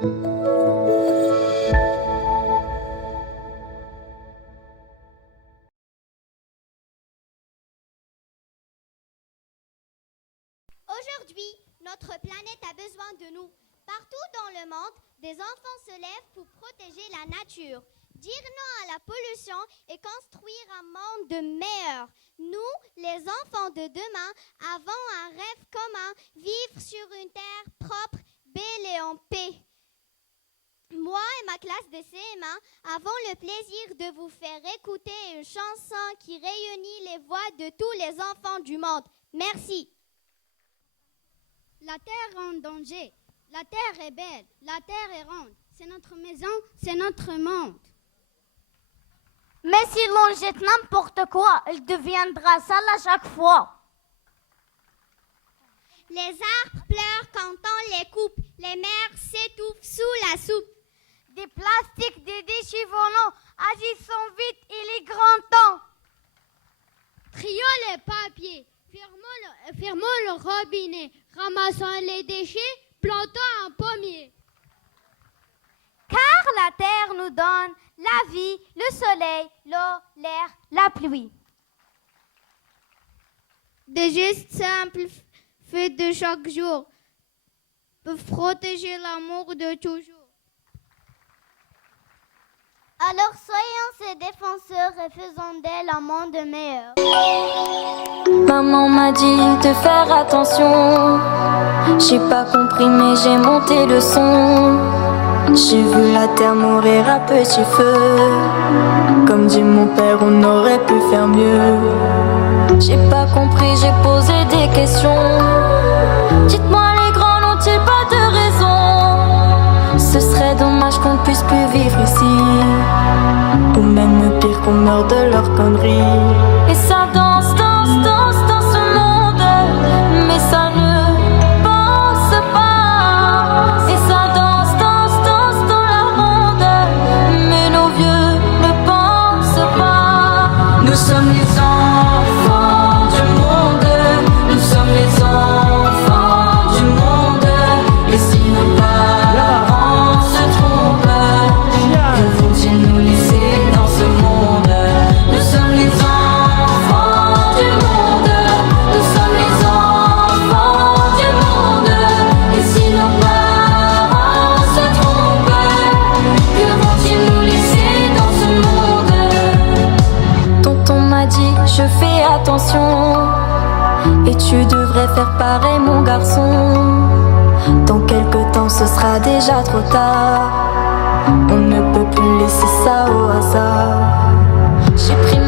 Aujourd'hui, notre planète a besoin de nous. Partout dans le monde, des enfants se lèvent pour protéger la nature, dire non à la pollution et construire un monde meilleur. Nous, les enfants de demain, avons un rêve commun, vivre sur une terre propre, belle et en paix. Moi et ma classe de CM1 avons le plaisir de vous faire écouter une chanson qui réunit les voix de tous les enfants du monde. Merci. La terre est en danger. La terre est belle. La terre est ronde. C'est notre maison, c'est notre monde. Mais si l'on jette n'importe quoi, il deviendra sale à chaque fois. Les arbres pleurent quand on les coupe. Les mers s'étouffent sous la soupe. Des plastiques, des déchets volants, agissons vite, il est grand temps. Trions les papiers, fermons le robinet, ramassons les déchets, plantons un pommier. Car la terre nous donne la vie, le soleil, l'eau, l'air, la pluie. Des gestes simples faits de chaque jour peuvent protéger l'amour de toujours. Alors soyons ses défenseurs et faisons d'elle un monde meilleur. Maman m'a dit de faire attention. J'ai pas compris mais j'ai monté le son. J'ai vu la terre mourir à petit feu. Comme dit mon père, on aurait pu faire mieux. J'ai pas compris, j'ai posé des questions. Dites-moi les grands n'ont-ils pas de raison? Ce serait dommage qu'on ne puisse plus vivre ici, ou même pire qu'on meure de leurs conneries. Et ça danse, danse, danse dans ce monde, mais ça ne pense pas. Et ça danse, danse, danse dans la ronde, mais nos vieux ne pensent pas. Nous sommes les enfants du monde, nous sommes les enfants du monde. Et si nos parents se trompent, que vont-ils nous laisser dans ce monde? Nous sommes les enfants du monde, nous sommes les enfants du monde. Et si nos parents se trompent, que vont-ils nous laisser dans ce monde? Tonton m'a dit, je fais attention, et tu devrais faire pareil mon garçon. Dans quelque temps ce sera déjà trop tard. On ne peut plus laisser ça au hasard. J'ai pris